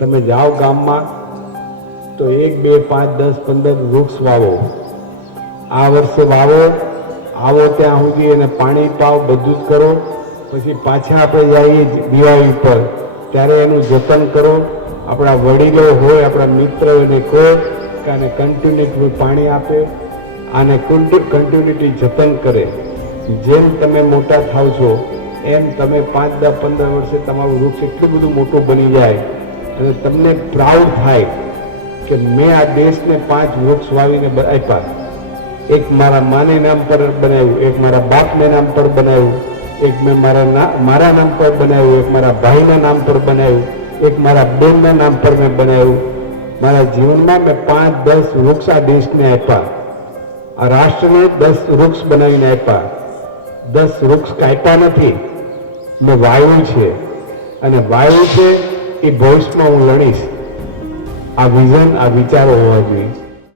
તમે જાઓ ગામમાં, તો એક, બે, પાંચ, દસ, પંદર વૃક્ષ વાવો. આ વર્ષે વાવો, આવો ત્યાં સુધી એને પાણી પાવ, બધું જ કરો. પછી પાછા આપણે જઈએ દિવાળી પર ત્યારે એનું જતન કરો. આપણા વડીલો હોય, આપણા મિત્ર એને કહો કે આને કન્ટિન્યુટી પાણી આપે. આને કન્ટિન્યુટી જતન કરે. જેમ તમે મોટા થાવ છો, એમ તમે પાંચ, દસ, પંદર વર્ષે તમારું વૃક્ષ એટલું બધું મોટું બની જાય અને તમને પ્રાઉડ થાય કે મેં આ દેશને પાંચ વૃક્ષ વાવીને આપ્યા. એક મારા માને નામ પર બનાવ્યું, એક મારા બાપને નામ પર બનાવ્યું, એક મેં મારા મારા નામ પર બનાવ્યું, એક મારા ભાઈના નામ પર બનાવ્યું, એક મારા બેનના નામ પર મેં બનાવ્યું. મારા જીવનમાં મેં પાંચ, દસ વૃક્ષ આ દેશને આપ્યા. આ રાષ્ટ્રને દસ વૃક્ષ બનાવીને આપ્યા. દસ વૃક્ષ કાપ્યા નથી. મેં વાયુ છે. અને વાયુ છે એ ભવિષ્યમાં હું લડીશ. આ વિઝન આ વિચારો હોવા જોઈએ.